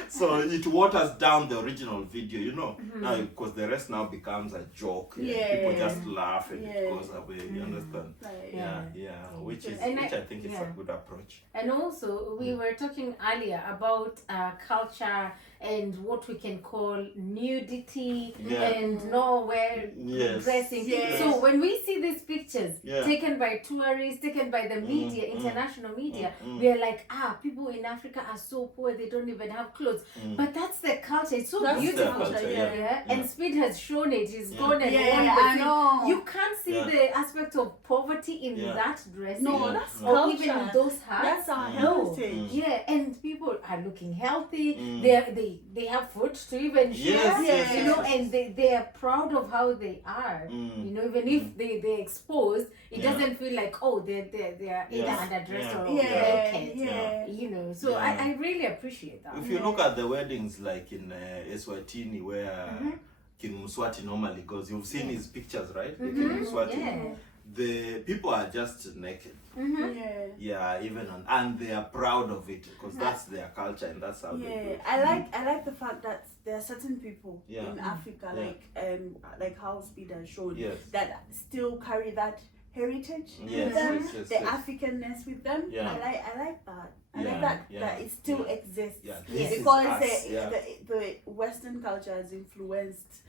So it waters down the original video, you know. Now, because the rest now becomes a joke. People just laugh and it goes away. You understand? Which I think is a good approach. And also, we were talking earlier about culture and what we can call nudity Yeah. and nowhere Yes. dressing. Yes. So when we see these pictures Yeah. taken by tourists, taken by the media, international media, we are like, people in Africa are so poor, they don't even have clothes. But that's the culture. It's so That's the beautiful. culture, yeah. And Speed has shown it. He's gone and Yeah, worn the I thing. know. You can't see Yeah. the aspect of poverty in Yeah. that dressing. No, Yeah. that's No. Or culture. even in those hats. That's our No. heritage. Yeah, and people are looking healthy. Mm. They have food to even share. Yes, yes, You know, yes. and they are proud of how they are. Mm. You know, even if they're exposed, it Yeah. doesn't feel like they are either Yeah. underdressed Yeah. or Yeah, naked. yeah. You know, so Yeah. I really appreciate that. If you look at the weddings like in Eswatini where King Mswati normally goes, you've seen his pictures, right? The King Mswati. Yeah. The people are just naked. Yeah. Yeah, even and they are proud of it because that's their culture and that's how they do Yeah, it. I like the fact that there are certain people Yeah. in Africa, Yeah. like how Speed has shown, Yes. that still carry that heritage Yes, with them, yes, the yes. Africanness with them. Yeah. I like that. I Yeah, like that yeah, that it still yeah. exists. Yeah, this is Because us, yeah. the Western culture has influenced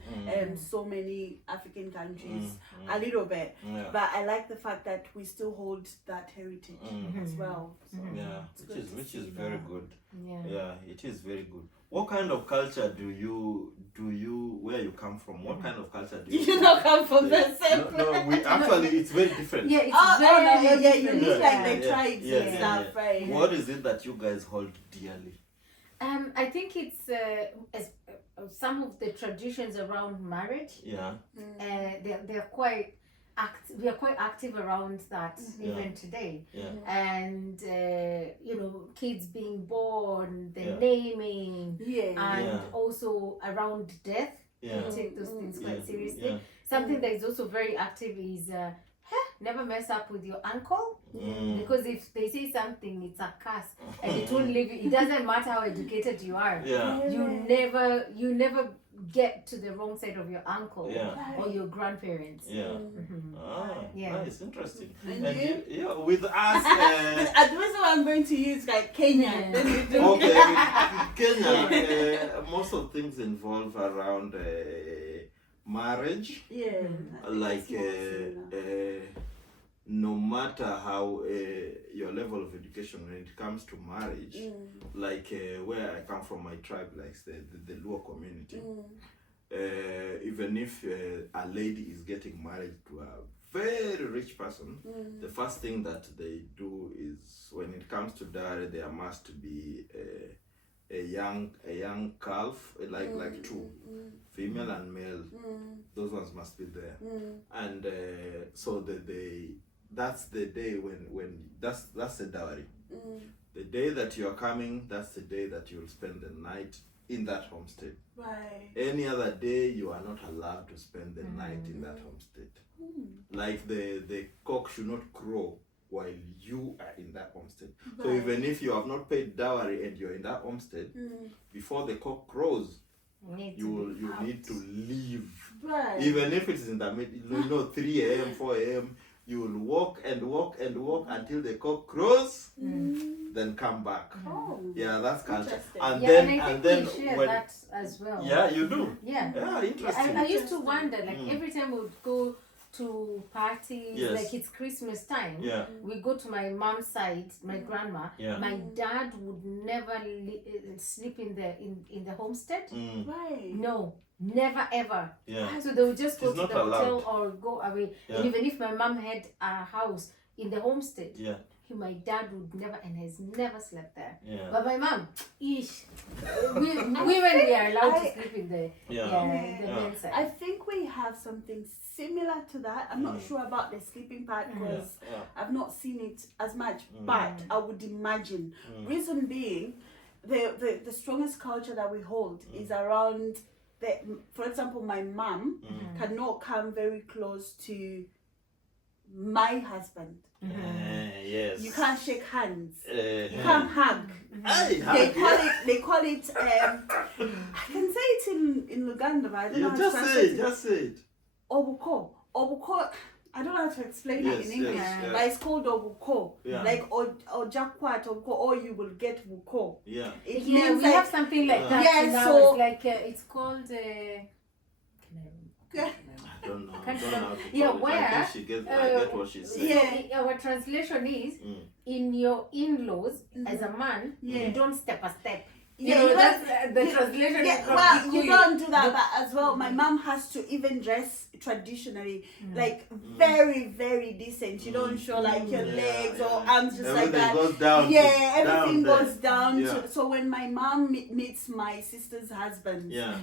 so many African countries a little bit. Yeah. But I like the fact that we still hold that heritage as well. So Yeah, it's good to which is see very that. good. Yeah. Yeah, it is very good. What kind of culture do you where you come from? What kind of culture do you? You not come from the same No, we actually it's very different. Yeah, it's Oh, very no, yeah, you different. need like the Yeah. tribes Yeah, and yeah, stuff, yeah. right? What is it that you guys hold dearly? I think it's some of the traditions around marriage. Yeah. They're quite we are quite active around that even today. Yeah. And you know, kids being born, the Yeah. naming, Yeah. and Yeah. also around death. Yeah. We take those things quite Yeah. seriously. Yeah. Something that is also very active is never mess up with your uncle, because if they say something, it's a curse and it won't leave you. It doesn't matter how educated you are. Yeah. You never get to the wrong side of your uncle Yeah. or your grandparents. Yeah. Mhm. Ah, Yeah. nice, interesting. And And you? yeah, with us. The reason why I'm going to use like Kenya. Yeah. Then you do. Okay, with Kenya, most of things involve around marriage. Yeah. I think Like that's more similar. no matter how your level of education when it comes to marriage, like where I come from, my tribe, like the Luo community, even if a lady is getting married to a very rich person, the first thing that they do is when it comes to dowry, there must be a young calf, like two, female and male. Those ones must be there, and so that's the day when that's the dowry. The day that you are coming, that's the day that you will spend the night in that homestead. Right. Any other day, you are not allowed to spend the night in that homestead. Like the cock should not crow while you are in that homestead. So Right. even if you have not paid dowry and you're in that homestead, before the cock crows, you need to leave. Right. Even if it is in the middle, 3 a.m., 4 a.m., you will walk and walk and walk until the cock crows, then come back. Oh. Yeah, that's culture. Interesting. And Yeah, then and I and think then we share when that as well. yeah, you do. Yeah. Yeah, interesting. I used to wonder, like every time we would go to parties, Yes. like it's Christmas time, Yeah. we go to my mom's side, my grandma. Yeah. My dad would never sleep in the homestead. Right. No, never ever. Yeah. So they would just go It's to not the hotel allowed. or go away. Yeah. And even if my mom had a house in the homestead, Yeah. my dad would never and has never slept there. Yeah. But my mom, women we are allowed to sleep in the the Yeah. men's side. I think we have something similar to that. I'm not sure about the sleeping part because Yeah. I've not seen it as much, but I would imagine. Reason being, the strongest culture that we hold is around for example, my mom cannot come very close to my husband. Yes. You can't shake hands. You Yeah. can't hug. Hey, They call it I can say it in Uganda, but I don't know You how to just translate say it. it. Just say it. Obuko. I don't know how to explain Yes, it in English, yes, yes. but it's called Obuko. Yeah. Like or Jakwat Obuko, or you will get Buko. Yeah. It Yeah, means we like have something like that Yeah, now. so- It's like it's called. I don't know. Can't I don't know how to yeah, call it. I where, think I get what she's saying. Yeah. Our translation is Mm. in your in-laws as a man, Yeah. you don't step a step. Yeah, You know, you that's don't- the yeah, translation Yeah, is from well, you Kikuyu. don't do that, but as well, my mom has to even dress traditionally, like very, very decent. You don't show like your Yeah, legs or yeah. arms just like Everything that. goes down. Yeah, everything down goes down. Yeah. So when my mom meets my sister's husband, Yeah.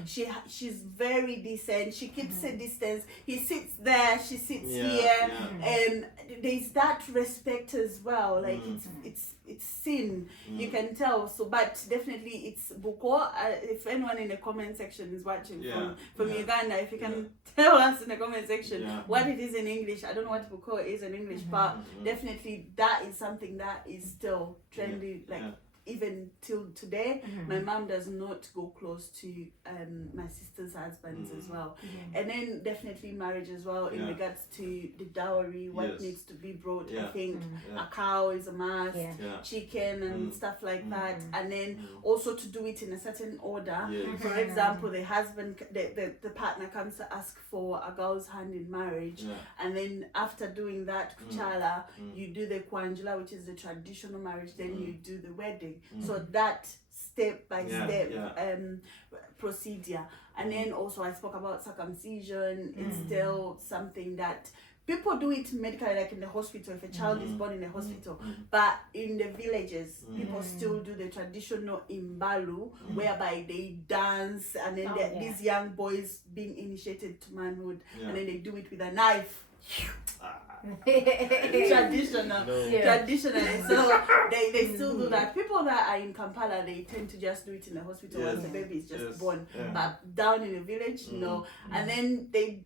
she's very decent. She keeps a distance. He sits there, she sits Yeah, here, yeah. and there's that respect as well. Like it's sin, you can tell. So, but definitely it's Buko. If anyone in the comment section is watching from Uganda, if you can tell us in the comment section what it is in English. I don't know what Buko is in English, but definitely that is something that is still trendy. Like even till today, my mom does not go close to my sister's husbands as well. And then definitely marriage as well in regards to the dowry, what needs to be brought. I think a cow is a must, chicken and stuff like that. And then also to do it in a certain order. For example, the husband, the partner comes to ask for a girl's hand in marriage. And then after doing that, kuchala, you do the kwanjula, which is the traditional marriage, then you do the wedding. So that step by step procedure. And then also I spoke about circumcision. It's still something that people do it medically, like in the hospital, if a child is born in the hospital. But in the villages, people still do the traditional imbalu, whereby they dance and then these young boys being initiated to manhood, and then they do it with a knife. Traditional. So they still do that. People that are in Kampala, they tend to just do it in the hospital once the baby is just born. But down in the village, no. And then they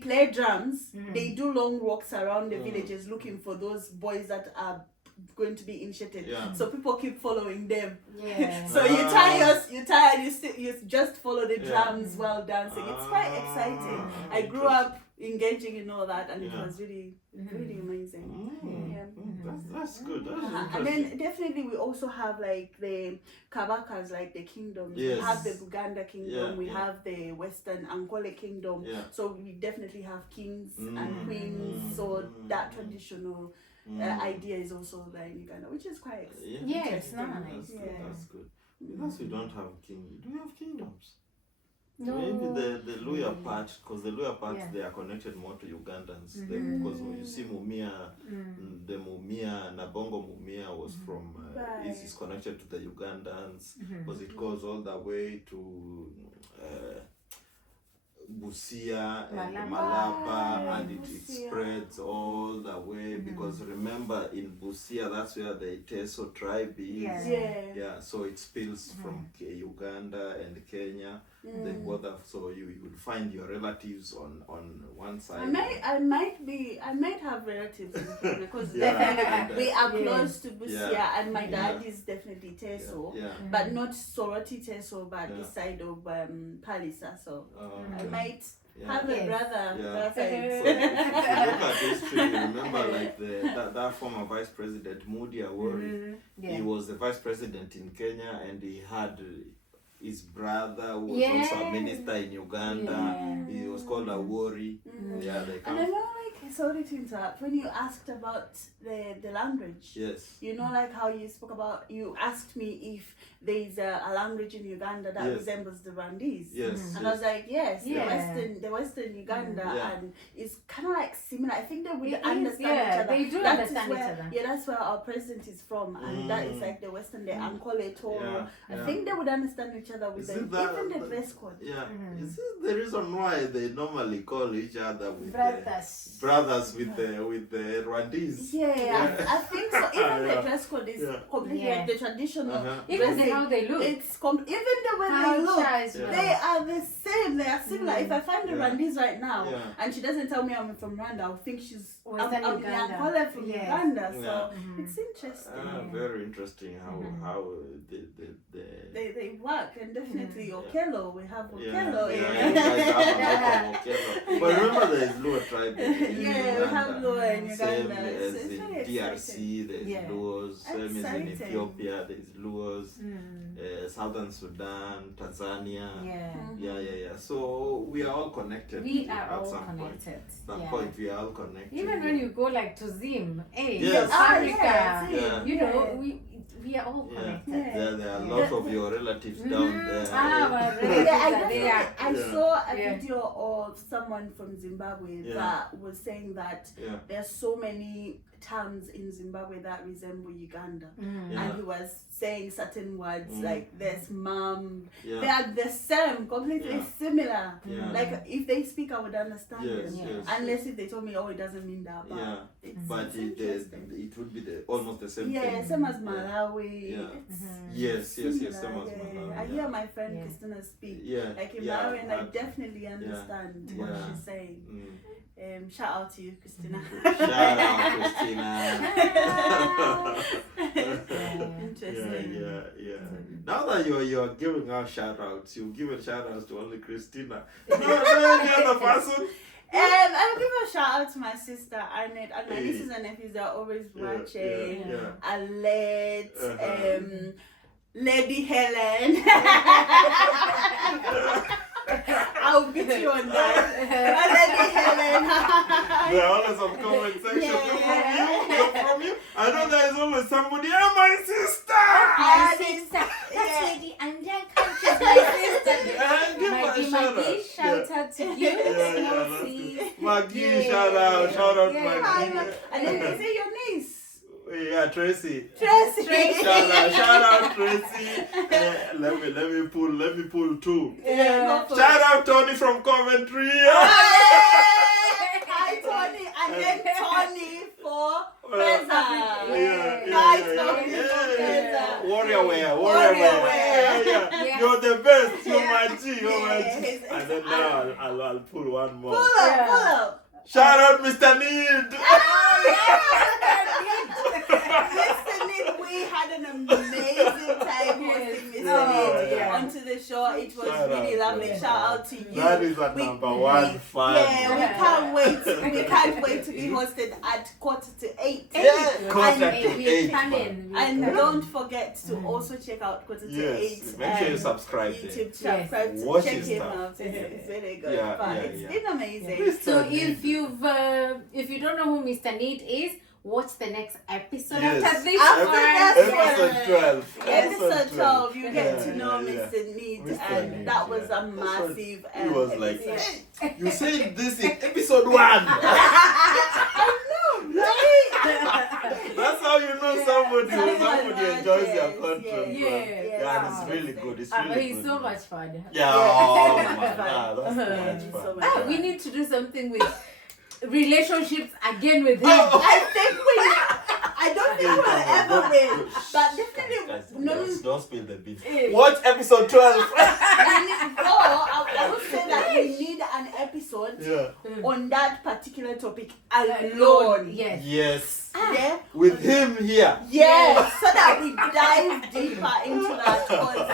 play drums. They do long walks around the villages looking for those boys that are going to be initiated. So people keep following them. So you just follow the drums while dancing. It's quite exciting. I grew up engaging in all that, and it was really really amazing. That's good. That's And interesting. then definitely we also have like the Kabakas, like the kingdoms. Yes. We have the Buganda kingdom, we Yeah. have the Western Ankole kingdom. So we definitely have kings and queens. So that traditional idea is also there in Uganda, which is quite it's interesting. nice. That's good. Because we don't have king. Do we have kingdoms? No. Maybe the Luya part, because the Luya part they are connected more to Ugandans. Because when you see Mumia, the Mumia, Nabongo Mumia was from is connected to the Ugandans, because it goes all the way to Busia and Malaba, and it spreads all the way, because remember in Busia that's where the Teso tribe is. So it spills from Uganda and Kenya. They both have, so you would find your relatives on one side. I might have relatives in Kenya, because definitely we are close to Busia, and my dad is definitely Teso, but not Soroti Teso, but this side of Palisa. So I might have a brother. So if you look at history, you remember like that former Vice President Moody Awori. He was the Vice President in Kenya, and he had his brother who was also a minister in Uganda. He was called Awori. They And come. I know, like, sorry to interrupt, when you asked about the language, you know, like how you spoke about, you asked me if there's a language in Uganda that resembles the Rwandese. And I was like, the Western Uganda, and it's kind of like similar. I think they would understand each other. They do understand each other. Yeah, that's where our president is from, and that is like the Western, the Ankole, Toro. I think they would understand each other with them. Even the dress code. Is this the reason why they normally call each other with brothers? Brothers. brothers with the Rwandese. Yeah, I think so. Even the Yeah. dress code is completely Yeah. like the traditional. Even dressing. how they look. It's even the way they look. They are the same. They are similar. If I find the Rwandese right now and she doesn't tell me I'm from Rwanda, I'll think she's Western Uganda. Uganda. From Yes. Uganda. So Yeah. it's interesting. Very interesting how They work, and definitely Okello. We have yeah, Okello. you guys have a lot of Okello. But remember, there is Luo tribe in We have Uganda. Luo in Same Uganda. as It's in very DRC, there's Luos. Same as in Exciting. Ethiopia, there's Luos. Southern Sudan, Tanzania. Yeah. So we are all connected. We are at all some connected. Point. Point, we are all connected. Even when you go like to Zim, Yes. Africa, Yeah. you know, we are all Yeah. connected. There are lots of your relatives down there. Our relatives are there. I saw a video of someone from Zimbabwe that was saying that there are so many towns in Zimbabwe that resemble Uganda, and he was saying certain words like this, mom. They are the same, completely similar. Like if they speak, I would understand them. Unless if they told me, oh, it doesn't mean that. But it would be almost the same thing. Yeah, same as Malawi. Yes, same as Similar, Malawi. I hear my friend Christina speak. Like in Malawi, and I definitely understand what she's saying. Shout out to you, Christina. Shout out, Christina. Interesting. Yeah. Now that you're giving out shout outs, you've given shout outs to only Christina. No any other person? I'll give a shout out to my sister Annette and my nieces and nephews. They're always watching. Alette, Lady Helen. I'll beat you on that. Lady Helen. There are always some comment section from you. I know there is always somebody. My sister. My sister. That's Lady Anja. She's my sister. Maggie, shout out to you. Maggie, shout out Maggie. And then they say your niece. Yeah, Tracy. Tracy. Shout out Tracy. Let me pull two. Shout out Tony from Coventry. Hi Tony, and then Tony for Preza. Warrior wear. Yeah. You're the best. You're my G. And then now I'll pull one more. Pull up. Shout out Mr. Need. Mr. Need, we had an amazing time hosting Mr. Need onto the show. It was really lovely. Shout out to you. That is a number one fan. Yeah, we can't wait. We can't wait to be hosted at 7:45. Yeah, 7:45. And don't forget to also check out 7:45. Make sure you subscribe YouTube there. check him out. It's really good. It's been amazing. So if you don't know who Mr. Need is, watch the next episode after this one. Episode 12. You get to know Mr. Need, and that was a massive. He was like, hey, you said this in episode 1. I know, right? That's how you know somebody enjoys your content. Yeah, and it's really good. It's really good. He's so much fun. Yeah, oh my God, that's so much fun. We need to do something with relationships again with him. I don't think we'll ever win, but definitely don't spill the beans. Watch episode 12. I would say that we need an episode on that particular topic alone. Yes. Yeah. With him here. Yes, so that we dive deeper into that. Because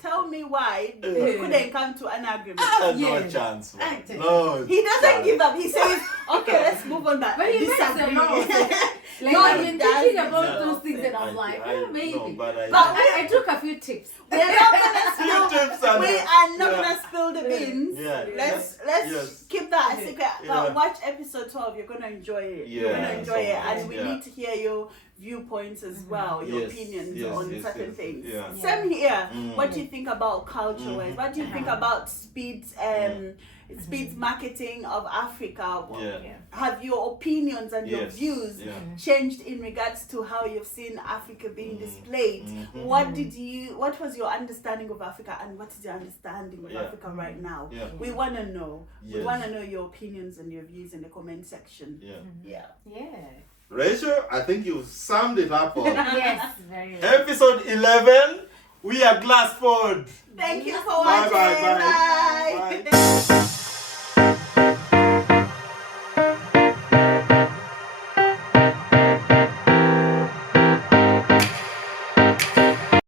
tell me why we couldn't come to an agreement. No chance. No. He doesn't give up. He says, okay, let's move on that. But he makes a lot. I've been thinking about those things and I'm like, maybe. No, but I took a few tips. We are not gonna spill the beans. Let's keep that a secret. But watch episode 12. You're gonna enjoy it. You're gonna enjoy it, and we need to hear your viewpoints as well, your Yes, opinions yes, on yes, certain yes, things. yeah. Same here. What do you think about culture-wise? What do you think about Speed's Speed's marketing of Africa? Have your opinions and your views changed in regards to how you've seen Africa being displayed? What was your understanding of Africa, and what is your understanding of Africa right now? We want to know. We want to know your opinions and your views in the comment section. Yeah. Rachel, I think you summed it up all. Yes, very well. Episode 11, we are GlasPod. Thank you for Bye, watching. bye, bye. Bye.